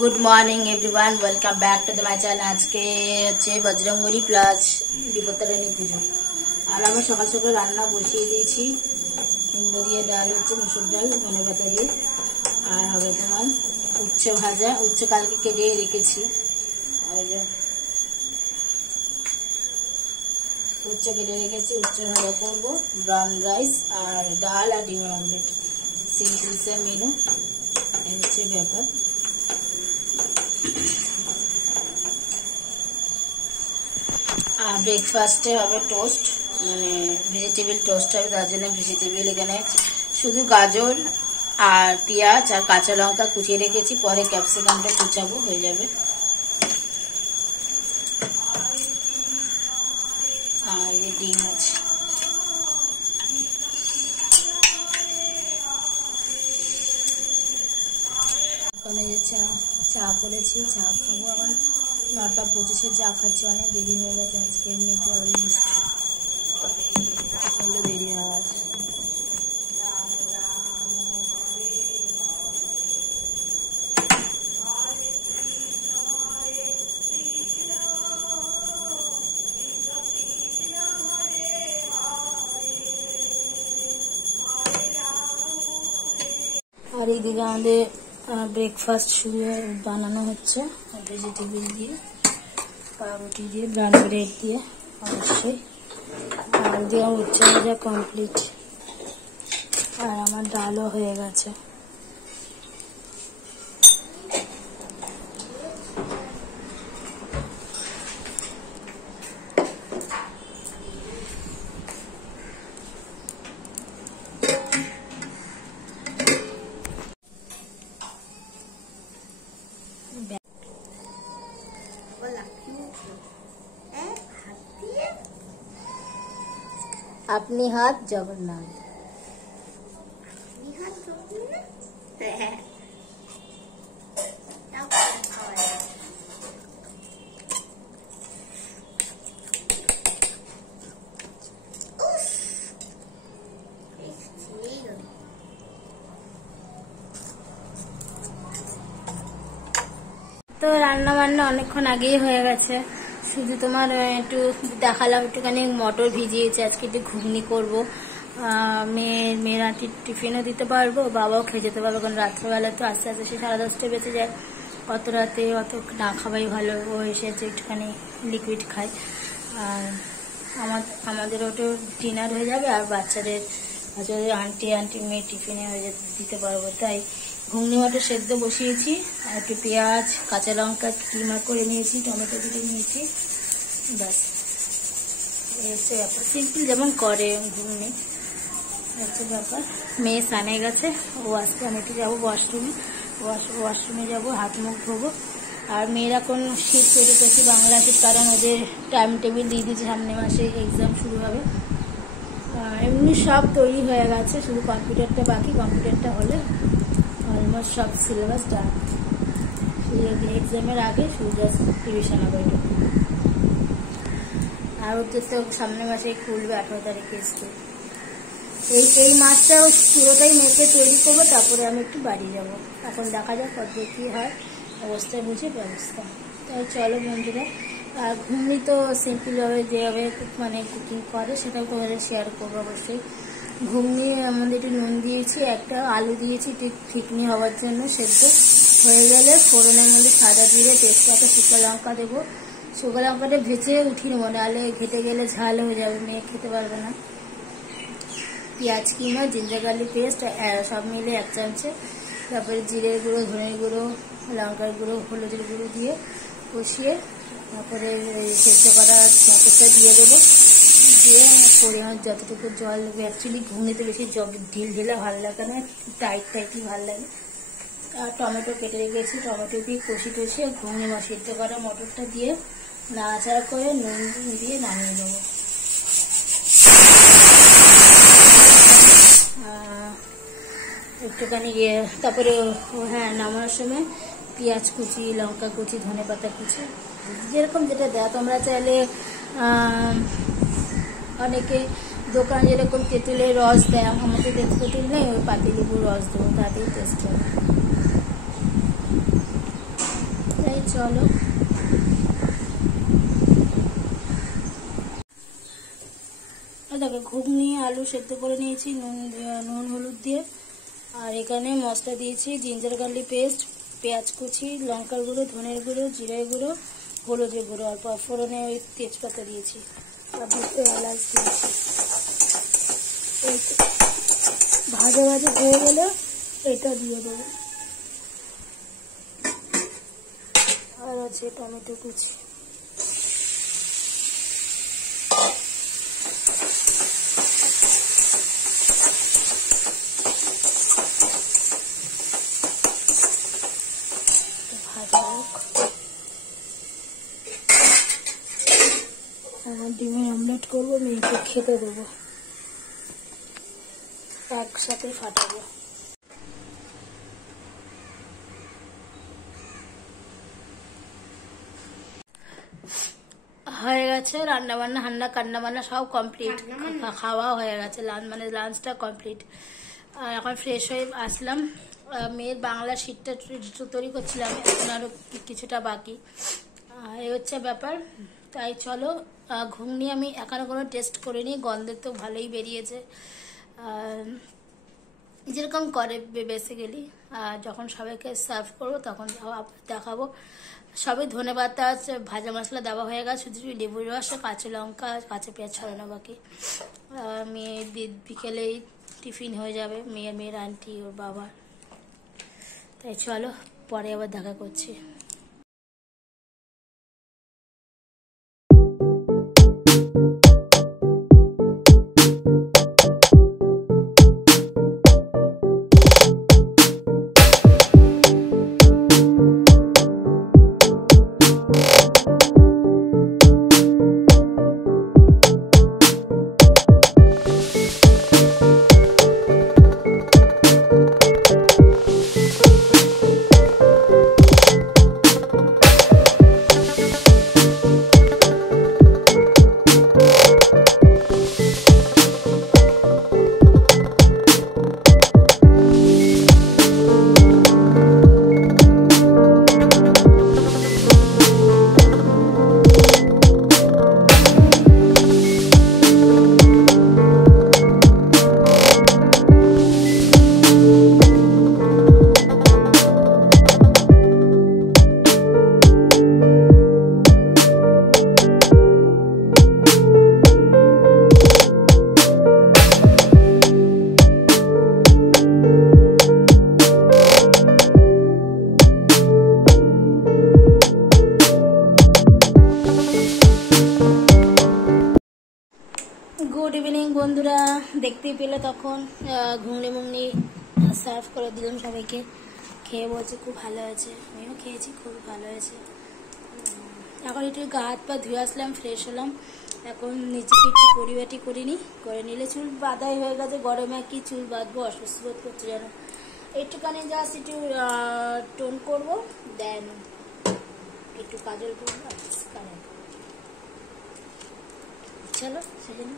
Good morning everyone, welcome back to the my channel. आज के হচ্ছে বজরংবলী প্লাস বিপত্তারিণী পুজো। আর আমি সকাল সকাল রান্না বসিয়ে দিয়েছি। কুমড়ো দিয়ে ডাল হচ্ছে, মুসুর ডাল ধনে পাতা দিয়ে। আর হবে তোমার উচ্ছে ভাজা। উচ্ছে কালকে কেটে রেখেছি। আর উচ্ছে কেটে রেখেছি, উচ্ছে ভাজা করবো। ব্রাউন রাইস আর ডাল আর ডিমের অমলেট, সিম্পল সে মেনু। এই হচ্ছে ব্যাপার। ব্রেকফাস্টে হবে টোস্ট, মানে ভেজিটেবিল টোস্ট হবে। তার জন্য ভেজিটেবিল এখানে শুধু গাজর আর পেঁয়াজ আর কাঁচা লঙ্কা কুচিয়ে রেখেছি, পরে ক্যাপসিকামটা কুচাবো, হয়ে যাবে। আর এই ডিম আছে। ওখানে যে চা করেছি, চা খাবো। আবার 9:25 চা খাচ্ছি, অনেক দেরি হয়ে গেছে আজকে। এমনিতে দেরি হওয়ার আর এইদিকে আমাদের ব্রেকফাস্ট শুরু বানানো হচ্ছে ভেজিটেবিল দিয়ে, পাউরুটি দিয়ে, ব্রাউন ব্রেড দিয়ে অবশ্যই। আর দিয়ে উচ্ছে ভাজা কমপ্লিট। আর আমার ডালও হয়ে গেছে। अपनी हाथ जगन्नाथ। তো রান্না বান্না অনেকক্ষণ আগেই হয়ে গেছে। শুধু তোমার একটু দেখালাম, একটুখানি মটর ভিজিয়েছে। আজকে একটু ঘুগনি করবো। মেয়েরা টিফিনও দিতে পারবো, বাবাও খেয়ে যেতে পারবো। কারণ রাত্রেবেলা তো আস্তে আস্তে 10:30 বেঁচে যায়। অত রাতে অত না খাওয়াই ভালো। ও এসেছে একটুখানি লিকুইড খায়। আর আমাদেরও একটু ডিনার হয়ে যাবে। আর বাচ্চাদের আন্টি মেয়ে টিফিনে হয়ে দিতে পারবো। তাই ঘুগনি মটর সেদ্ধ বসিয়েছি। আর একটু পেঁয়াজ কাঁচা লঙ্কা কিমা করে নিয়েছি, টমেটো কেটে নিয়েছি, ব্যাস। এই হচ্ছে ব্যাপার, সিম্পল যেমন করে ঘুগনি, হচ্ছে ব্যাপার। মেয়ে স্নানে গেছে, ও আসতে আমি একটু যাবো ওয়াশরুমে যাবো, হাত মুখ ধোবো। আর মেয়ের এখন শীত তৈরি করছি, বাংলা শীত, কারণ ওদের টাইম টেবিল দিয়ে দিয়েছে। সামনে মাসে এক্সাম শুরু হবে। এমনি সব তৈরি হয়ে গেছে, শুধু কম্পিউটারটা বাকি। কম্পিউটারটা হলে অলমোস্ট সব সিলেবাস ডান। এক্সামের আগে শুধু জাস্ট রিভিশন হবে। আর ওদের তো সামনে মাসে খুলবে 18 তারিখে স্কুল। এই মাসটাও পুরোটাই মেয়েকে তৈরি করবো, তারপরে আমি একটু বাড়ি যাব। এখন দেখা যাক কত কি হয়, অবস্থায় বুঝে ব্যবস্থা। তাই চলো বন্ধুরা। আর ঘুগনি তো সিম্পলভাবে যেভাবে মানে কুকিং করে সেটাও তোমাদের শেয়ার করবো অবশ্যই। ঘুগনি আমাদের একটু নুন দিয়েছি, একটা আলু দিয়েছি ঠিকনি হওয়ার জন্য। সেদ্ধ হয়ে গেলে ফোড়নের মধ্যে সাদা জিরে, তেজপাতা, শুকনো লঙ্কা দেবো। শুকনো লঙ্কাটা ভেজে উঠিয়ে নেবো, নাহলে ঘেটে গেলে ঝাল হয়ে যাবে, মেয়ে খেতে পারবে না। পেঁয়াজ কিমা, জিঞ্জার গার্লিক পেস্ট সব মিলে 1 চামচে। তারপরে জিরের গুঁড়ো, ধনের গুঁড়ো, লঙ্কার গুঁড়ো, হলুদের গুঁড়ো দিয়ে কষিয়ে তারপরে সেদ্ধ করা মটরটা দিয়ে দেবো। দিয়ে পরিমাণ যতটুকু জল দেবে। অ্যাকচুয়ালি ঘুগনিতে বেশি ঢিল ঢিলা ভালো লাগে না, টাইটই ভালো লাগে। আর টমেটো কেটে রেখেছি, টমেটো দিয়ে কষিয়ে ঘুগনি সেদ্ধ করা মটরটা দিয়ে নাড়াচাড়া করে নুন দিয়ে নামিয়ে দেবো। একটুখানি তারপরে হ্যাঁ, নামানোর সময় পেঁয়াজ কুচি, লঙ্কা কুচি, ধনে পাতা কুচি, যেরকম যেটা দেয়। তোমরা চাইলে অনেকে দোকান যেরকম তেঁতুলের রস দেয়, আমাদের তেঁতুল নেই, ওই পাতিলেবুর রস দেবো, তাতেই টেস্ট হবে। চলো দেখো ঘুগনি আলু সেদ্ধ করে নিয়েছি নুন হলুদ দিয়ে। আর এখানে মশলা দিয়েছি জিঞ্জার গার্লিক পেস্ট, পেঁয়াজ কুচি, লঙ্কার গুঁড়ো, ধনের গুঁড়ো, জিরে গুঁড়ো, হলুদের গুঁড়ো, আর ফোড়নে ওই তেজপাতা দিয়েছি আর দুটো এলাচ দিয়েছি। ভাজা ভাজা হয়ে গেলে এটা দিয়ে দেবো। আর আছে টমেটো কুচি। ডিমের অমলেট করবো, মেয়েকে খেতে দেবো, একসাথে ফাটাবো। হয়ে গেছে রান্না বান্না কান্না বান্না সব কমপ্লিট, খাওয়া হয়ে গেছে, লাঞ্চটা কমপ্লিট। এখন ফ্রেশ হয়ে আসলাম। মেয়ের বাংলা শীটটা তৈরি করছিলাম, এখন আরো কিছুটা বাকি। এই হচ্ছে ব্যাপার। তাই চলো, ঘুগনি আমি এখনো কোনো টেস্ট করিনি, গন্ধে তো ভালোই বেরিয়েছে, যেরকম করে বেসিক্যালি। যখন সবাইকে সার্ভ করবো তখন দেখাবো। সবে ধনেপাতা আছে, ভাজা মশলা দেওয়া হয়ে গেছে, শুধু লেবুর রস, কাঁচা লঙ্কা, কাঁচা পেঁয়াজ ছড়ানো বাকি। মেয়ে বিকেলেই টিফিন হয়ে যাবে, মেয়ের আন্টি ওর বাবার। তাই চলো পরে আবার দেখা করছি। গুড ইভিনিং বন্ধুরা, দেখতেই পেলে তখন ঘুগনি মুগনি সার্ভ করে দিলাম সবাইকে। খেয়ে বলছে খুব ভালো হয়েছে, আমিও খেয়েছি, খুব ভালো হয়েছে। এখন একটু গা হাত পা ধুয়ে আসলাম, ফ্রেশ হলাম। এখন নিজেকে একটু পরিবাটি করিনি, করে নিলে চুল বাঁধাই হয়ে গেছে, গরমে কি চুল বাঁধবো, অস্বস্তি বোধ করছে যেন। একটুখানি জাস্ট একটু টোন করবো, দেন একটু কাজল করবো, চলো সেজন্য।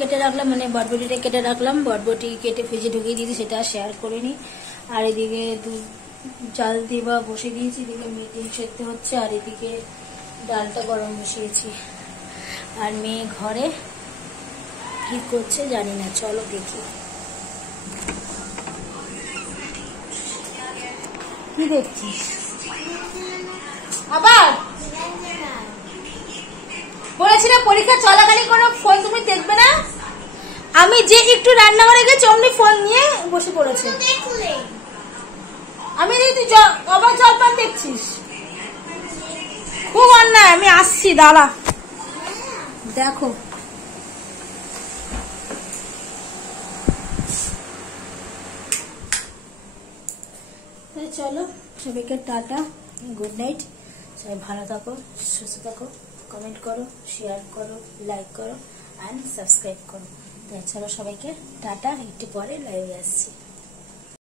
কেটে রাখলাম, মানে বরবটিটা কেটে রাখলাম, বরবটি কেটে ফ্রিজে ঢুকিয়ে দিয়েছি, সেটা শেয়ার করিনি। আর এদিকে চাল দিয়ে বা বসে দিয়েছি, এদিকে মিটিং সেদ্ধ হচ্ছে, আর এদিকে ডালটা গরম বসিয়েছি। আর মেয়ে ঘরে কি করছে জানি না, চলো দেখি। কি দেখছিস আবার? বলেছি না পরীক্ষা চলাকালীন কোনো ফোন তুমি দেখবে না। আমি যে একটু রান্না করে গেছি অমনি ফোন নিয়ে বসে পড়েছে। আমি তুই আবার জলপান দেখছিস, খুব অন্যায়। আমি আসছি, দাঁড়া। দেখো চলো, সবাইকে টাটা, গুড নাইট। সবাই ভালো থাকো, সুস্থ থাকো, কমেন্ট করো, শেয়ার করো, লাইক করো অ্যান্ড সাবস্ক্রাইব করো। তাই চলো সবাইকে টাটা, একটু পরে লাইভে আসছি।